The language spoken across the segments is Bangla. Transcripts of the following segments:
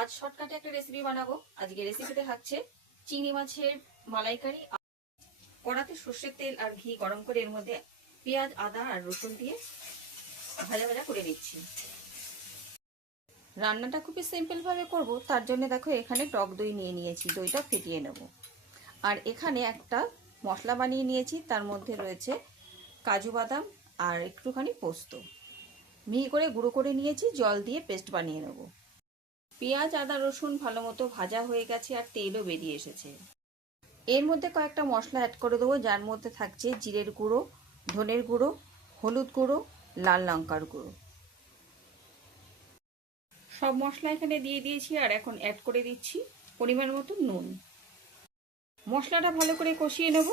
আজ শর্টকাটে একটা রেসিপি বানাবো। আজকে রেসিপিতে থাকছে চিংড়ি মাছের মালাইকারি কড়াতে সর্ষের তেল আর ঘি গরম করে এর মধ্যে পেঁয়াজ, আদা আর রসুন দিয়ে ভাজা ভাজা করে নিচ্ছি। রান্নাটা খুবই সিম্পল ভাবে করব। তার জন্য দেখো এখানে টক দই নিয়ে নিয়েছি, দইটা ফেটিয়ে নেব। আর এখানে একটা মশলা বানিয়ে নিয়েছি, তার মধ্যে রয়েছে কাজু বাদাম আর একটুখানি পোস্ত। মিহি করে গুঁড়ো করে নিয়েছি, জল দিয়ে পেস্ট বানিয়ে নেব। পেঁয়াজ, আদা, রসুন ভালো মতো ভাজা হয়ে গেছে আর তেলও বেরিয়ে এসেছে। এর মধ্যে কয়েকটা মশলা অ্যাড করে দেবো, যার মধ্যে থাকছে জিরের গুঁড়ো, ধনের গুঁড়ো, হলুদ গুঁড়ো, লাল লঙ্কার গুঁড়ো। সব মশলা এখানে দিয়ে দিয়েছি আর এখন অ্যাড করে দিচ্ছি পরিমাণ মতো নুন। মশলাটা ভালো করে কষিয়ে নেব।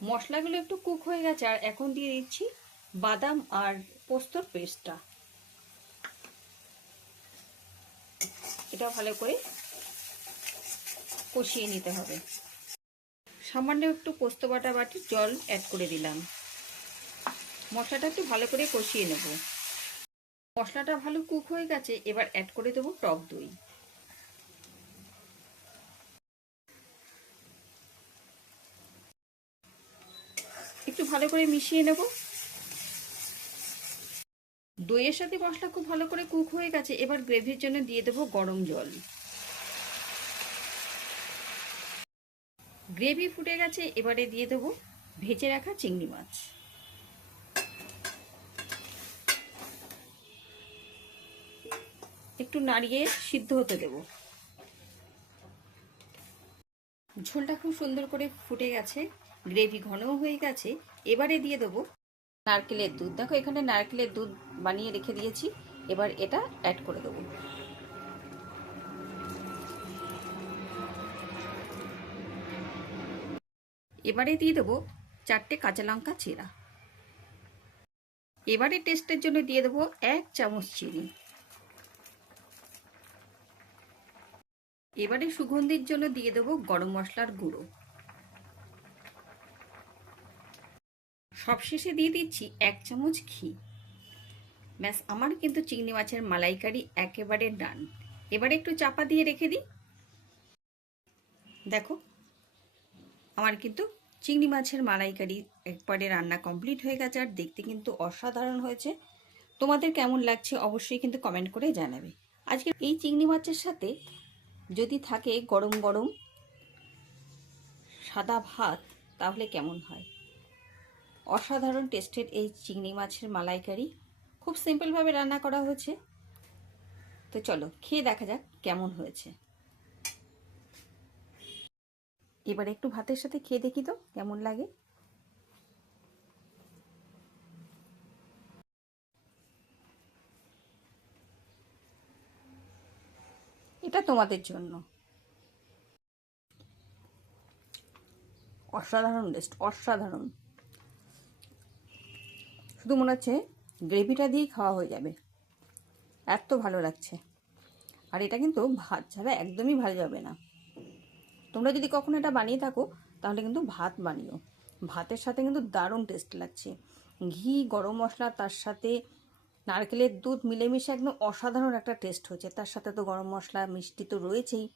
মশলাগুলো একটু কুক হয়ে গেছে আর এখন দিয়ে দিচ্ছি বাদাম আর পোস্তর পেস্টটা এটা ভালো করে কষিয়ে নিতে হবে। সামান্য একটু পোস্ত বাটা বাটি জল অ্যাড করে দিলাম। মশলাটা একটু ভালো করে কষিয়ে নেব। মশলাটা ভালো কুক হয়ে গেছে, এবার অ্যাড করে দেবো টক দই। একটু ভালো করে মিশিয়ে নেব। দইয়ের সাথে মশলা খুব ভালো করে কুক হয়ে গেছে, এবার গ্রেভির জন্য দিয়ে দেবো গরম জল। গ্রেভি ফুটে গেছে, এবারে দিয়ে দেবো ভেজে রাখা চিংড়ি মাছ। একটু নাড়িয়ে সিদ্ধ হতে দেব। ঝোলটা খুব সুন্দর করে ফুটে গেছে, গ্রেভি ঘনও হয়ে গেছে, এবারে দিয়ে দেবো নারকেলের দুধ। দেখো, এখানে নারকেলের দুধ বানিয়ে রেখে দিয়েছি। এবার এটা অ্যাড করে দেবো। এবারে দিয়ে দেবো চারটে কাঁচা লঙ্কা চিরা। এবারে টেস্টের জন্য দিয়ে দেবো এক চামচ চিনি। এবারে সুগন্ধির জন্য দিয়ে দেবো গরম মশলার গুঁড়ো। সবশেষে দিয়ে দিচ্ছি এক চামচ ঘি। ব্যাস, আমার কিন্তু চিংড়ি মাছের মালাইকারি একেবারে ডান। এবারে একটু চাপা দিয়ে রেখে দিই। দেখো, আমার কিন্তু চিংড়ি মাছের মালাইকারি একবারে রান্না কমপ্লিট হয়ে গেছে আর দেখতে কিন্তু অসাধারণ হয়েছে। তোমাদের কেমন লাগছে অবশ্যই কিন্তু কমেন্ট করে জানাবে। আজকে এই চিংড়ি মাছের সাথে যদি থাকে গরম গরম সাদা ভাত, তাহলে কেমন হয়? অসাধারণ টেস্টের এই চিংড়ি মাছের মালাইকারি। খুব সিম্পলভাবে রান্না করা হয়েছে। তো চলো, খেয়ে দেখা যাক কেমন হয়েছে। এবার একটু ভাতের সাথে খেয়ে দেখি তো, কেমন লাগে। এটা তোমাদের জন্য। অসাধারণ টেস্ট, অসাধারণ। শুধু মনে হচ্ছে গ্রেভিটা দিয়েই খাওয়া হয়ে যাবে। এত ভালো লাগছে। আর এটা কিন্তু ভাত ছাড়া একদমই ভালো যাবে না। তোমরা যদি কখনো এটা বানিয়ে থাকো, তাহলে কিন্তু ভাত বানিও। ভাতের সাথে কিন্তু দারুণ টেস্ট লাগছে। ঘি, গরম মশলা, তার সাথে নারকেলের দুধ মিলেমিশে একদম অসাধারণ একটা টেস্ট হয়েছে তার সাথে তো গরম মশলা, মিষ্টি তো রয়েছেই।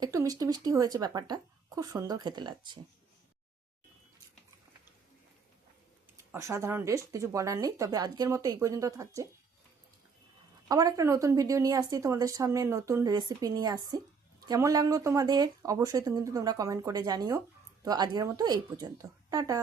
একটু মিষ্টি মিষ্টি হয়েছে ব্যাপারটা। খুব সুন্দর খেতে লাগছে। অসাধারণ টেস্ট, কিছু বলার নেই, তবে আজকের মতো এই পর্যন্ত থাকছে। আমার একটা নতুন ভিডিও নিয়ে আসছি, তোমাদের সামনে নতুন রেসিপি নিয়ে আসছি। কেমন লাগল তোমাদের? অবশ্যই তুমি কিন্তু তোমরা কমেন্ট করে জানিও। তো আজকের মতো এই পর্যন্ত। টাটা!